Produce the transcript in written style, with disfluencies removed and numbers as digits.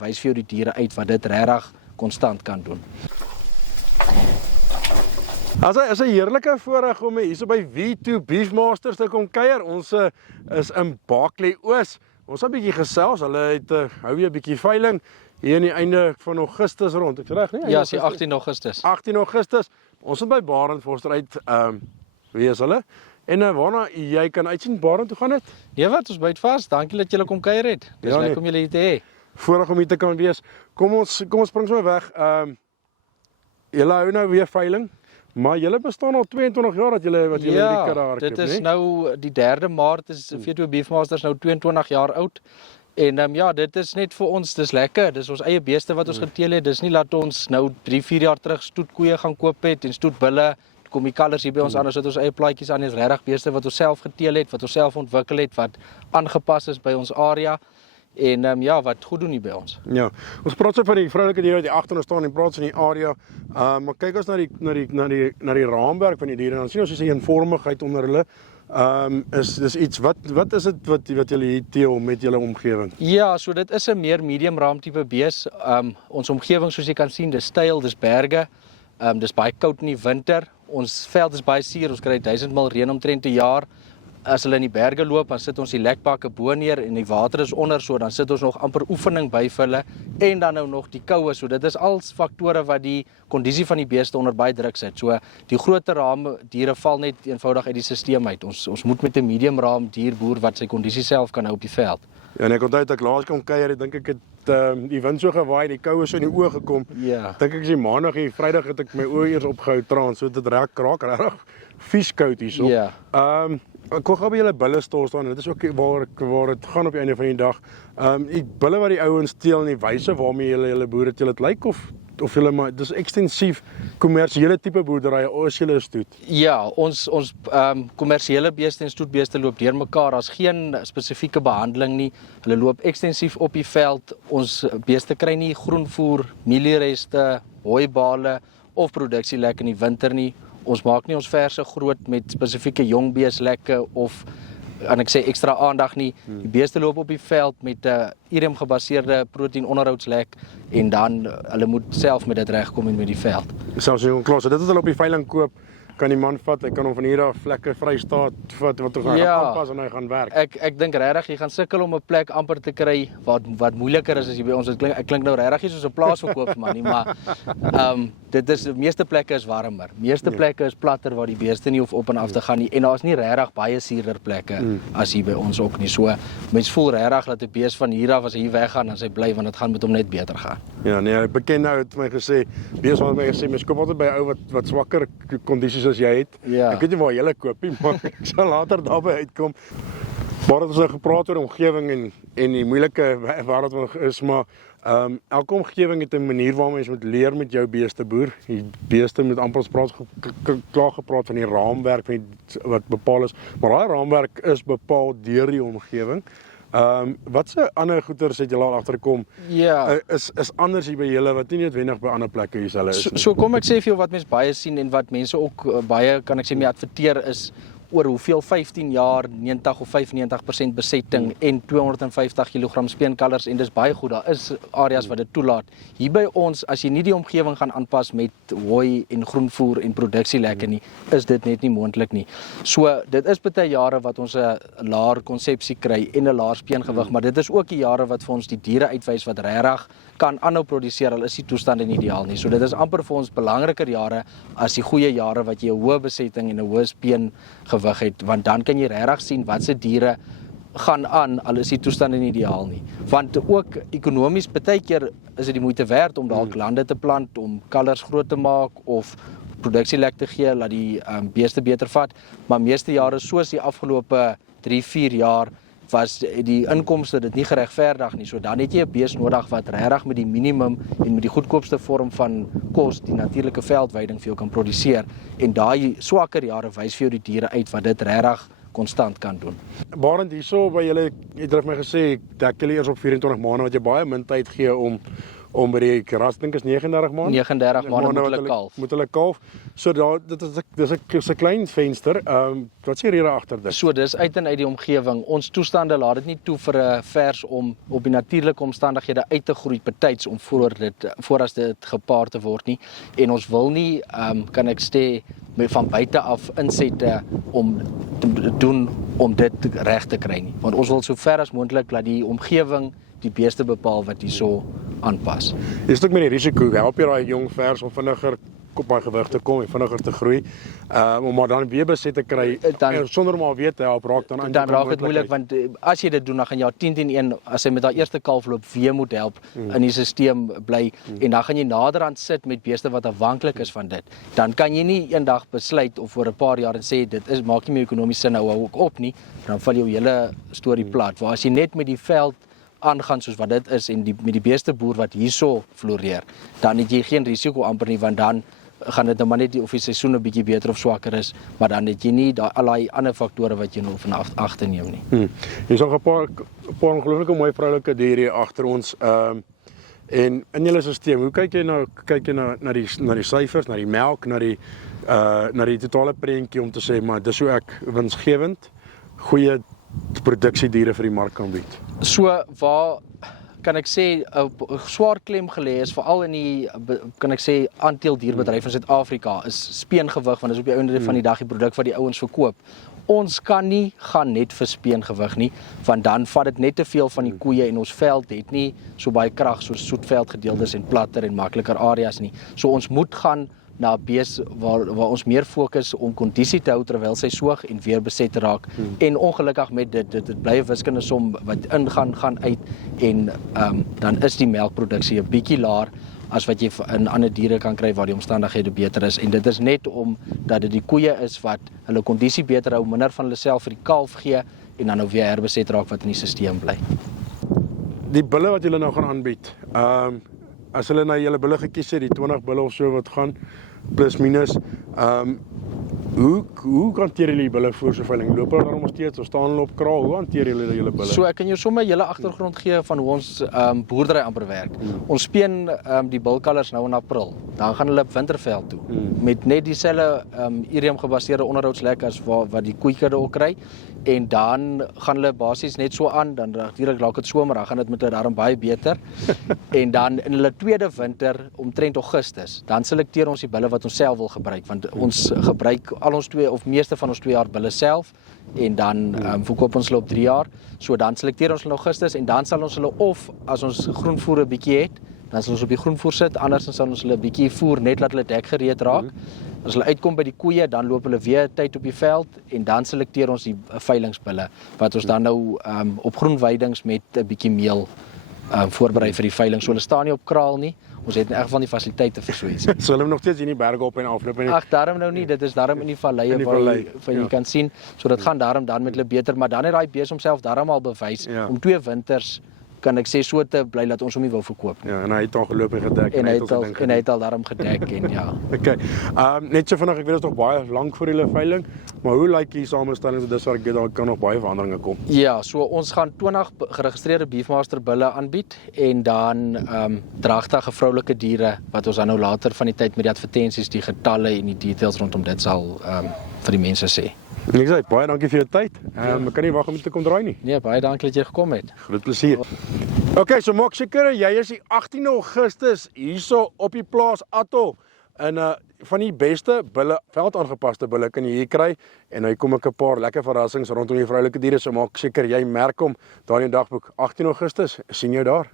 wys vir jou die diere uit wat dit regtig konstant kan doen. Is 'n heerlike voorreg om hier so by V2 Beefmasters te kom kuier. Ons is in Barkly Oos. Ons het 'n bietjie gesels. Hulle het hou weer 'n bietjie veiling hier aan die einde van Augustus rond. Ek reg, nee? Ja, dis 18 Augustus. 18 Augustus. Ons is by Barend Forster uit wie is hulle? En waarna jy kan uitsien Barend toe gaan het? Nee, wat ons byt vas. Dankie dat julle kom kuier het. Dis lekker om julle hier te hê. Voorreg om hier te kan wees. Kom ons spring sommer weg. Julle hou nou weer veiling. Maar julle bestaan al 22 jaar dat julle hierdie karre hardloop, dit is nou die 3de Maart is V2 Beefmasters nou 22 jaar oud. En ja, dit is net vir ons, dis lekker. Dis ons eie beeste wat ons geteel het. Dis nie laat ons nou 3-4 jaar terug stoetkoeie gaan koop het en stoetbulle. Kom die kalvers hier by ons aan, ons het ons eie plaatjies aan, is regtig beeste wat ons self geteel het, wat ons self ontwikkel het, wat aangepas is by ons area. En ja, wat goed doen hier by ons. Ja, ons praat so van die vroulike diere wat hier agter ons staan en praat so in die area. Maar kyk ons na die raamwerk van die diere, dan sien ons so 'n eenvormigheid onder hulle. Dis iets wat is dit wat julle hier teel met julle omgewing? Ja, so dit is 'n meer medium raam tipe bees. Ons omgewing soos jy kan sien, dis styl, dis berge. Dis baie koud in die winter. Ons veld is baie suur, ons kry 1000 mil reën omtrent 'n jaar. As hulle in die berge loop, dan sit ons die lekbakke bo neer en die water is onder, so dan sit ons nog amper oefening by vir hulle en dan nou nog die koue. So dit is als faktore wat die kondisie van die beeste onder baie druk sit. So die groter raam diere val net eenvoudig uit die stelsel uit. Ons moet met 'n medium raam dier boer wat sy kondisie self kan hou op die veld. Ja, en ek onthou dat ek laas kom kuier, dink ek het die wind so gewaai, die koue so in die oë gekom. Ja. Dink ek is die maandag en Vrydag het ek my oë eers opgehou traan, so dit raak regtig vies koud hierso. Ja. Ek kon gou by julle bulle stal staan en dit is ook waar dit gaan op die einde van die dag. Die bulle wat die ouens steel en die wyse waarmee julle boere teel, dit lyk of julle maar dis ekstensief kommersiële tipe boerdery as julle stoet. Ja, ons kommersiële beeste en stoetbeeste loop deur mekaar. Daar's geen spesifieke behandeling nie. Hulle loop ekstensief op die veld. Ons beeste kry nie groenvoer, mieliereste, hooibale of produksielek in die winter nie. Ons maak nie ons verse groot met spesifieke jong beeslekke of en ek sê ekstra aandag nie. Die beeste loop op die veld met 'n IRM gebaseerde proteïen onderhoudslek en dan hulle moet self met dit regkom en met die veld. Selfs as jy klas, dit wat hulle op die veiling koop, kan die man vat, hy kan hom van hier af vlekke vrystaat vat wat hy gaan aanpas en hy gaan werk. Ek dink regtig jy gaan sukkel om 'n plek amper te kry wat moeiliker is as jy by ons. Ek klink nou regtig nie soos 'n plaasverkoopsman nie, maar dit is die meeste plekke is warmer. Meeste plekke is platter waar die beeste nie hoef op en af te gaan nie en daar's nie regtig baie suurder plekke as hier by ons ook nie. So mens voel regtig dat 'n bees van hier af as hy weggaan dan sy bly want dit gaan met hom net beter gaan. Ja, nee, ek beken nou het my gesê, bees het my gesê mens koop altyd by 'n ou wat swakker kondisies as jy het. Ja. Ek weet nie waar jy koop nie, maar ek sal later daarby uitkom. Maar ons het gepraat oor omgewing en die moeilike waar dit is, maar elke omgewing het 'n manier waarop mens moet leer met jou beeste boer. Die beeste moet amper klaar gepraat van die raamwerk wat bepaal is, maar daai raamwerk is bepaal deur die omgewing. Wat se ander goeters het julle al agterkom? Ja. Is anders hier by julle wat nie noodwendig by ander plekke hier is. So kom ek sê vir jou wat mense baie sien en wat mense ook baie kan ek sê mee adverteer is oor hoeveel 15 jaar 90 of 95% besetting en 250 kg speenkalvers en dis baie goed. Daar is areas wat dit toelaat. Hier by ons as jy nie die omgewing gaan aanpas met hooi en groenvoer en produksielekke nie, is dit net nie moontlik nie. So dit is baie jare wat ons 'n laer konsepsie kry en 'n laer speengewig, maar dit is ook die jare wat vir ons die diere uitwys wat regtig kan aanhou produseer. Al is die toestande nie ideaal nie. So dit is amper vir ons belangriker jare as die goeie jare wat jy 'n hoë besetting en 'n hoë speengewig het, want dan kan jy regtig sien wat se diere gaan aan al is die toestande nie ideaal nie. Want ook ekonomies baie keer is dit die moeite werd om dalk lande te plant om kalvers groot te maak of produksielek te gee laat die beeste beter vat, maar meeste jare soos die afgelope 3-4 jaar was die inkomste dit nie geregverdig nie. So dan het jy 'n bees nodig wat regtig met die minimum en met die goedkoopste vorm van kos die natuurlike veldweiding vir jou kan produseer en daai swakker jare wys vir jou die diere uit wat dit regtig konstant kan doen. Barend hierso by julle het my gesê dek julle eers op 24 maande wat jy baie min tyd gee om om by die ras dink is 39 maande. 39 maande moet hulle kalf. Moet hulle kalf. So dis 'n klein venster. Wat sê rede agter dit? So dis uit en uit die omgewing. Ons toestande laat dit nie toe vir 'n vers om op die natuurlike omstandighede uit te groei betyds om voordat dit gepaard te word nie. En ons wil nie kan ek sê van buite af insette om te doen om dit reg te kry nie. Want ons wil so ver as moontlik laat die omgewing die beeste bepaal wat hierso aanpas. Jy stuk met die risiko, help jy daai jong vers om vinniger op my gewig te kom en vinniger te groei. Om maar dan weer beset te kry sonder om al weet te help raak dan raak dit moeilik want as jy dit doen dan gaan jy 10-1 as hy met daai eerste kalf loop weer moet help in die stelsel bly en dan gaan jy naderhand sit met beeste wat afhanklik is van dit. Dan kan jy nie eendag besluit of voor 'n paar jaar en sê dit maak nie meer ekonomiese sin nou hou ek op nie, dan val jou hele storie plat. Waar as jy net met die veld aangaan soos wat dit is en met die beeste boer wat hierso floreer, dan het jy geen risiko amper nie want dan gaan dit nou maar net of die seisoen 'n bietjie beter of swakker is, maar dan het jy nie al daai ander faktore wat jy nou van agter neem nie. Hier is nog 'n paar ongelooflike mooi vroulike diere hier agter ons. En in julle stelsel, hoe kyk jy na die syfers, na die melk, na die totale prentjie om te sê maar dis hoe ek winsgewend goeie produksiediere vir die mark kan bied? So waar kan ek sê 'n swaar klem gelê is veral in die kan ek sê aanteeldierbedryf in Suid-Afrika is speengewig want dis op die einde van die dag die produk wat die ouens verkoop. Ons kan nie gaan net vir speengewig nie want dan vat dit net te veel van die koeie en ons veld het nie so baie krag soos soetveldgedeeltes en platter en makliker areas nie. So ons moet gaan na bees waar ons meer fokus om kondisie te hou terwyl sy soog en weer beset raak. En ongelukkig met dit bly 'n wiskundige som wat gaan uit en dan is die melkproduksie 'n bietjie laer as wat jy in ander diere kan kry waar die omstandighede beter is en dit is net omdat dit die koeie is wat hulle kondisie beter hou, minder van hulle self vir die kalf gee en dan nou weer herbeset raak wat in die stelsel bly. Die bulle wat julle nou gaan aanbied, as hulle na julle bulle gekies het, die 20 bulle of so wat gaan plus minus, hoe hanteer julle die bulle voor so veiling? Loop hulle dan nog steeds of staan hulle op kraal? Hoe hanteer julle julle bulle? So ek kan jou sommer julle agtergrond gee van hoe ons boerdery amper werk. Ons speen die bulkalvers nou in April. Dan gaan hulle op winterveld toe met net dieselfde irium gebaseerde onderhoudslek as wat die koeikudde ook kry. En dan gaan hulle basies net so aan, dan natuurlik raak dit somer, dan gaan dit met hulle daarom baie beter. En dan in hulle tweede winter omtrent Augustus, dan selekteer ons die bulle wat ons self wil gebruik want ons gebruik al ons meeste van ons 2 jaar bulle self en dan verkoop ons hulle op 3 jaar. So dan selekteer ons hulle in Augustus en dan sal ons hulle of as ons groenvoer 'n bietjie het, dan sal ons op die groenvoer sit, anders sal ons hulle 'n bietjie voer net laat hulle dek gereed raak. As hulle uitkom by die koeie, dan loop hulle weer tyd op die veld en dan selekteer ons die veilingsbulle wat ons dan nou op groenweidings met 'n bietjie meel voorberei vir die veiling. So hulle staan nie op kraal nie. Ons het in elk geval die fasiliteite vir so iets. So hulle nog steeds in die berge op en afloop en ag, daarom nou nie, dit is daarom in die valleie waar jy kan sien. So dit gaan daarom dan met hulle beter, maar dan het daai bees homself daarom al bewys om 2 winters kan ek sê so te bly dat ons hom nie wou verkoop nie. Ja, en hy het al geloop en gedek en hy het al daarom gedek en ja. Okay. Net so vinnig, ek weet dit is nog baie lank voor julle veiling, maar hoe lyk die samestelling dis waar daar kan nog baie veranderinge kom? Ja, so ons gaan 20 geregistreerde Beefmaster bulle aanbied en dan dragtige vroulike diere wat ons dan nou later van die tyd met die advertensies, die getalle en die details rondom dit sal vir die mense sê. Ek sê baie dankie vir jou tyd. Ek kan nie wag om te kom draai nie. Nee, baie dankie dat jy gekom het. Groot plesier. Okay, so maak seker jy is die 18 Augustus hierso op die plaas Atol. En van die beste bulle, veldaangepaste bulle kan jy hier kry en nou kom ek 'n paar lekker verrassings rondom die vroulike diere, so maak seker jy merk hom daar in die dagboek 18 Augustus. Sien jou daar.